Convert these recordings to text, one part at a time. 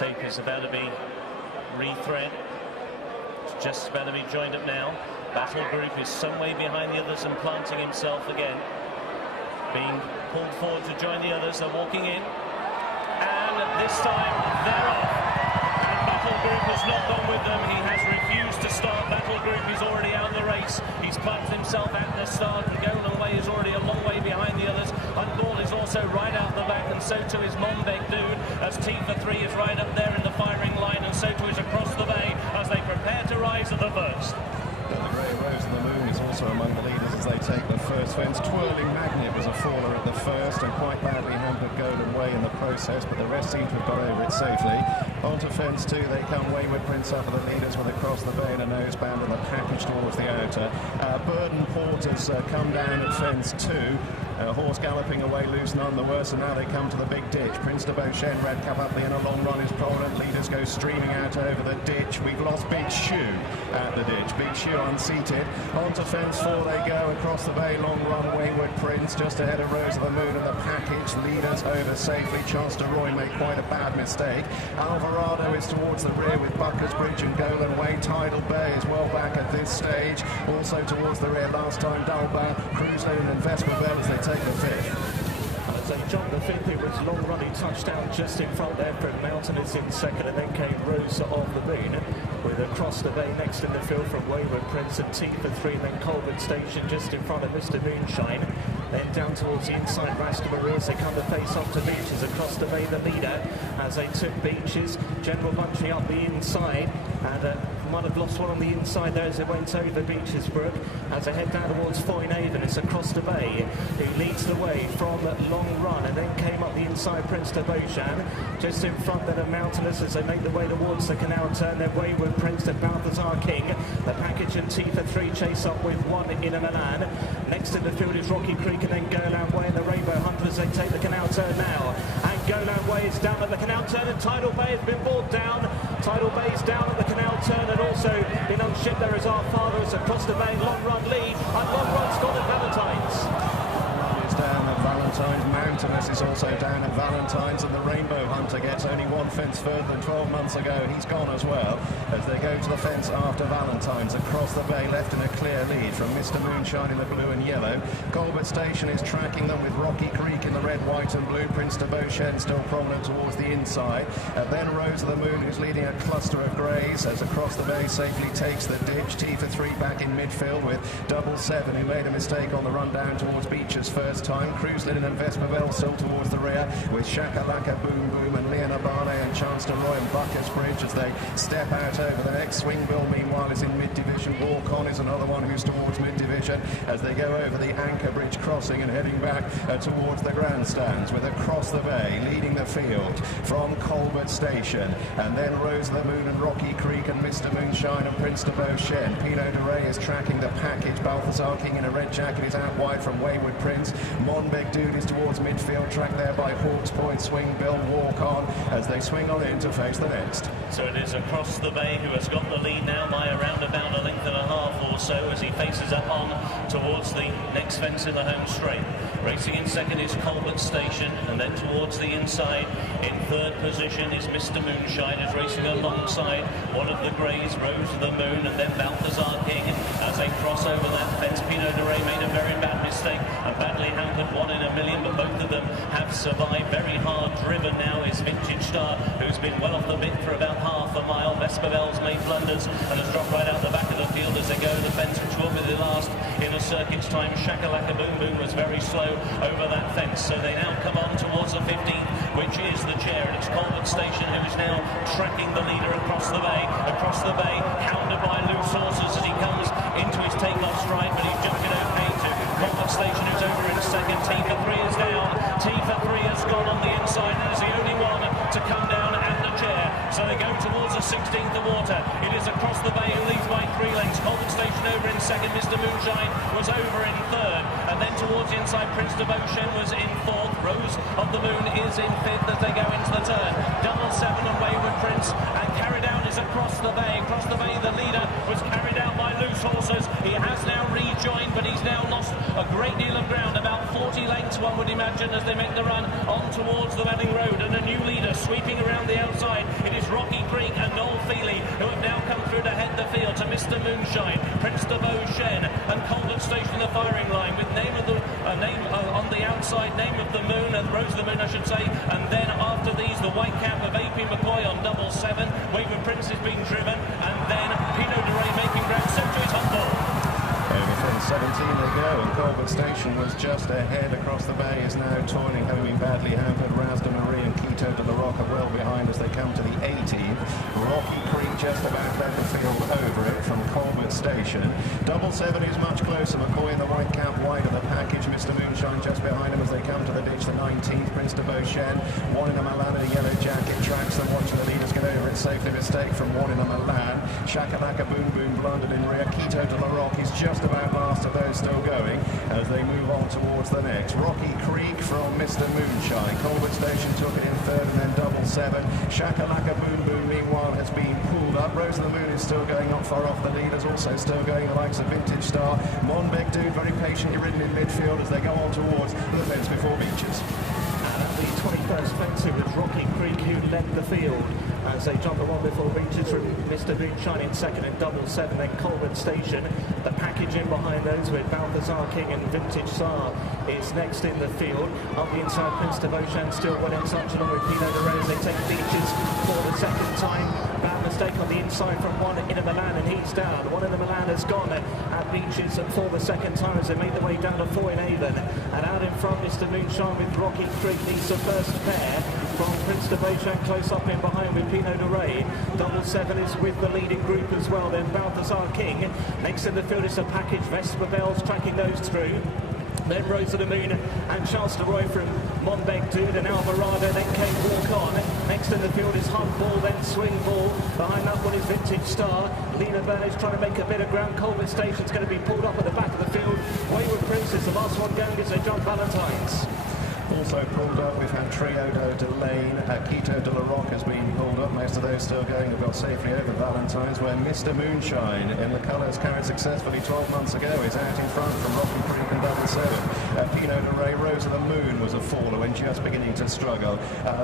tape is about to be rethread. It's just about to be joined up now. Battle Group is some way behind the others and planting himself again. Being pulled forward to join the others. They're walking in. And this time they're off. And Battle Group has not gone with them. He has refused to start. Battle Group is already out of the race. He's planted himself at the start. And Golden Way is already a long way behind the others. Unball is also right out the back, and so too is Monbeg Dude, as T for 3 is right up there in the firing line, and so too is Across the Bay as they prepare to rise at the first. The Grey Rose and the Moon is also among the leaders as they take the first fence. Twirling Magnet was a faller at the first and quite badly hampered Golden Way in the process, but the rest seem to have got over it safely. Onto fence 2 they come. Wayward Prince up for the leaders with Across the Bay and a noseband and a package towards the outer. Burden Porters come down at fence 2. Horse galloping away loose, none the worse, and now they come to the big ditch. Prince de Beauchesne, Red Cup up the inner long run is prominent. Leaders go streaming out over the ditch. We've lost Big Shoe at the ditch. Big Shoe unseated. Onto fence 4 they go. Across the Bay, long run, Wayward Prince just ahead of Rose of the Moon and the package. Leaders over safely. Chance de Roy made quite a bad mistake. Alvarado is towards the rear with Buckers Bridge and Golden Way. Tidal Bay is well back at this stage. Also towards the rear last time, Dalba, Cruise Lane and Vesper Bell as they take the fifth. As they jumped the fifth, it was long running touchdown just in front there from Mountainous in second, and then came Rose of the Moon with Across the Bay next in the field from Wayward Prince and T for 3, and then Colbert Station just in front of Mr. Moonshine. Then down towards the inside, Rastamari as they come to face off to Beaches. Across the Bay, the leader, as they took Beaches. General Bunchy up the inside, and might have lost one on the inside there as it went over Beaches Brook. As they head down towards Foynaven, it's Across the Bay who leads the way from long run, and then came up the inside, Prince de Beauchamp. Just in front then of Mountainous as they make the way towards the canal turn. Then Wayward Prince and Balthazar King. The package and T for 3 chase up with one in a Milan. Next in the field is Rocky Creek and then Golan Way and the Rainbow Hunters. They take the canal turn now. And Golan Way is down at the canal turn, and Tidal Bay has been brought down. Tidal Bay is down at the canal turn and also been unshipped. There is Our Father as Across the Bay, long run lead, and long run Scott at Valentine's. Down at Valentine's. Mountainous is also down at Valentine's, and the Rainbow Hunter gets only one fence further than 12 months ago. He's gone as well as they go to the fence after Valentine's. Across the Bay left in a clear lead from Mr. Moonshine in the blue and yellow. Colbert Station is tracking them with Rocky Creek in the red, white and blue. Prince de Beauchesne still prominent towards the inside. Then Rose of the Moon, who's leading a cluster of greys as Across the Bay safely takes the ditch. T for 3 back in midfield with Double 7, who made a mistake on the run down towards Beaches first time. Cruise Linen and Vesper Bell still towards the rear with Shakalaka Boom Boom and Leona Barney and Chance de Roy and Buckers Bridge as they step out over the next. Swing Bill meanwhile is in mid-division. Walk On is another one who's towards mid-division as they go over the Anchor Bridge crossing and heading back towards the grandstands with Across the Bay leading the field from Colbert Station, and then Rose of the Moon and Rocky Creek and Mr. Moonshine and Prince de Beauchesne. Pineau de Ray is tracking the package. Balthazar King in a red jacket is out wide from Wayward Prince. Monbeg Dude is towards midfield, tracked there by Hawks Point. Swing Bill, Walk On as they swing on in to face the next. So it is Across the Bay who has got the lead now by around about a length and a half or so as he faces up on towards the next fence in the home straight. Racing in second is Colbert Station, and then towards the inside in third position is Mr. Moonshine, is racing alongside one of the greys, Rose of the Moon, and then Balthazar King as they cross over that fence. Pineau de Ray made a very bad mistake and badly hampered, 1 in a million, but both of them have survived. Very hard driven now is Vintage Star, who's been well off the bit for about half a mile. Vesper Bell's made blunders and has dropped right out the back of the field as they go to the fence, which will be the last in a circuit's time. Shakalaka Boom Boom was very slow over that fence, so they now come on towards the 15th, which is the chair, and it's Colbert Station who is now tracking the leader Across the Bay. Across the Bay, hounded by loose horses as he comes into his takeoff stride, but he's jumping okay to Colbert Station, who's over in second. T for 3 is down. T for 3 has gone on the inside and is the only one to come down and the chair. So they go towards the 16th of water. It is Across the Bay who leads by 3 lengths. Colbert Station over in second. Mr. Moonshine was over in third. And then towards the inside, Prince de Beauchesne was in fourth. Rose of the Moon is in fifth as they go into the turn. Double 7 and Wayward Prince. And carried out is Across the Bay. Across the Bay, the leader was carried out by loose horses. He has now rejoined, but he's now lost a great deal of ground, about 40 lengths one would imagine, as they make the run on towards the Welling Road, and a new leader sweeping around the outside. It Moonshine, Prince de Beauchesne, and Colbert Station the firing line with name of the on the outside, Name of the Moon, and Rose of the Moon, I should say. And then after these, the white cap of AP McCoy on 777. Wayward Prince is being driven, and then Pineau de Ray making ground, set to his hot ball. Over fence 17 they go, and Colbert Station was just ahead across the bay, is now toiling, having been badly hampered. Raz de Marie and Quito de la Rock are well behind as they come to the 18th. Rocky Creek just about led the field over it from Colbert Station. 777 is much closer. McCoy in the white cap wide of the package. Mr. Moonshine just behind him as they come to the ditch, the 19th. Prince de Beauchesne, one in a Milan in a yellow jacket, tracks them, watching the leaders get over it safely. Mistake from one in a Milan. Shakalaka Boom Boom blundered in rear. Quito de la Rock is just about last of those still going as they move on towards the next. Rocky Creek from Mr. Moonshine. Colbert Station took it in third, and then 777. Shakalaka Boom Boom meanwhile has been pulled up. Rose of the Moon is still going not far off the leaders, also still going the likes of Vintage Star. Monbeg Dude very patiently ridden in midfield as they go on towards the fence before Beaches. And at the 21st fence it was Rocky Creek who led the field as they jump the one before Beaches from Mr. Moonshine in second and 777, then Colbert Station. The package in behind those with Balthazar King and Vintage Star is next in the field. On the inside, Prince de Beauchesne still well in touch along with Pineau de Ray. They take Beaches for the second time. Bad mistake on the inside from one in a Milan, and he's down. One in the Milan has gone at Beaches for the second time as they made their way down to 4 in Avon. And out in front, Mr. Moonshine with Rocky Creek needs the first pair from Prince de Beauchesne close up in behind with Pineau de Ray. 777 is with the leading group as well. Then Balthazar King. Next in the field is the package. Vespa Bells tracking those through. Then Rose of the Moon and Charles Roy from Monbeg Dude and Alvarado. Then Kate Walk On. Next in the field is Hunt Ball, then Swing Ball. Behind that one is Vintage Star. Lena Burnage trying to make a bit of ground. Colbert Station's going to be pulled up at the back of the field. Wayward Prince is the last one going as they jump Valentine's. Also pulled up, we've had Trio de Lane, Quito de la Rock has been pulled up. Most of those still going have got safely over Valentine's, where Mr. Moonshine in the colours carried successfully 12 months ago is out in front from Rocky Creek and 777. Pineau de Ray, Rose of the Moon was a faller when just beginning to struggle.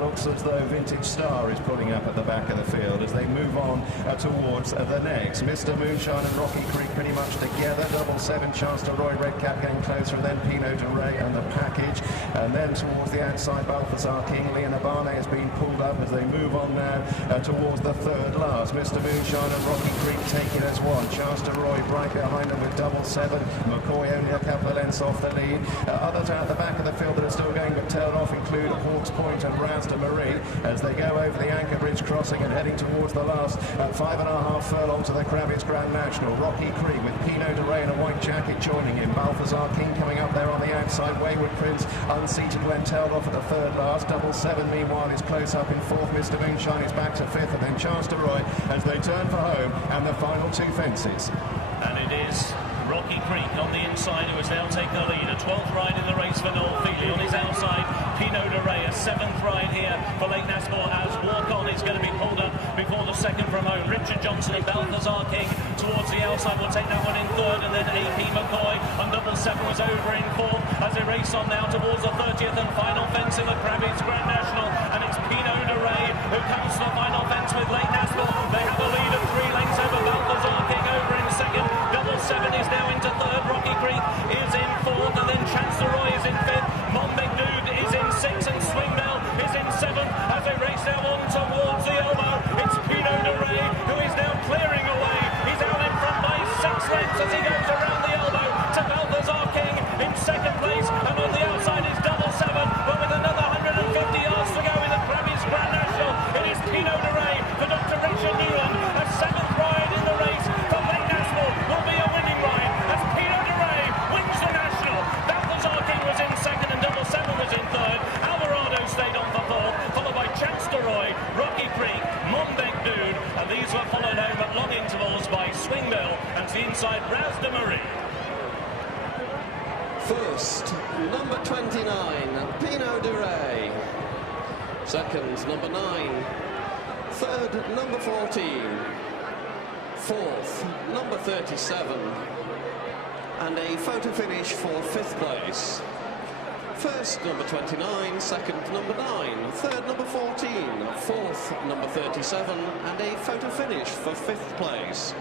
Looks as though Vintage Star is pulling up at the back of the field as they move on towards the next. Mr. Moonshine and Rocky Creek pretty much together. 777, Chance to Roy, Red Cap getting closer, and then Pineau de Ray and the package. And then towards the outside, Balthazar King. Leon Abane has been pulled up as they move on now towards the third last. Mr. Moonshine and Rocky Creek take it as one. Chance to Roy right behind them with 777. McCoy only a couple of lengths off the lead. Others out the back of the field that are still going but tailed off include Hawks Point and Raz de Marie as they go over the Anchor Bridge crossing and heading towards the last 5.5 furlong to the Crabbie's Grand National. Rocky Creek with Pineau de Ray in a white jacket joining him. Balthazar King coming up there on the outside. Wayward Prince unseated when tailed off at the third last. 777 meanwhile is close up in fourth. Mr. Moonshine is back to fifth, and then Chance to Roy as they turn for home and the final two fences. And it is Rocky Creek on the inside who has now taken the lead. A 12th ride in the race for Noel Feely. On his outside, Pineau de Ray. A 7th ride here for Lake Nasport as Walk On is going to be pulled up before the second from home. Richard Johnson and Balthazar King towards the outside will take that one in third, and then AP McCoy on 777 was over in fourth as they race on now towards the 30th and final fence in the Crabbie's Grand National. And it's Pineau de Ray who comes to the final fence with Lake Nasport. They have a lead of 3 lengths over Balthazar King over in second. 777 is now into third. Rocky Creek is in fourth, and then Chancellor Roy is in fifth. Monbeg Dude is in sixth, and Swing Bell is in seventh as they race now on towards the elbow. It's Pineau de Ray who is now clearing away. He's out in front by 6 lengths as he goes around the elbow to Balthazar King in second place, and on the outside is 777, but with another 150 yards to go in the Crabbie's Grand National. It is Pineau de Ray for Dr. Richard Newland. A 7th ride in the race for Lake Nasport will be a winning ride as Pineau de Ray wins the National. Balthazar King was in second and 777 was in third. Alvarado stayed on for fourth, followed by Chance de Roy, Rocky Creek, Monbeg Dude, and these were followed home at long intervals by Swing Bell and to the inside Raz de Marie. First, number 29, Pineau de Ray. Second, number 9. Third, number 14. Fourth, number 37. And a photo finish for 5th place. First, number 29. Second, number 9. Third, number 14. Fourth, number 37. And a photo finish for 5th place.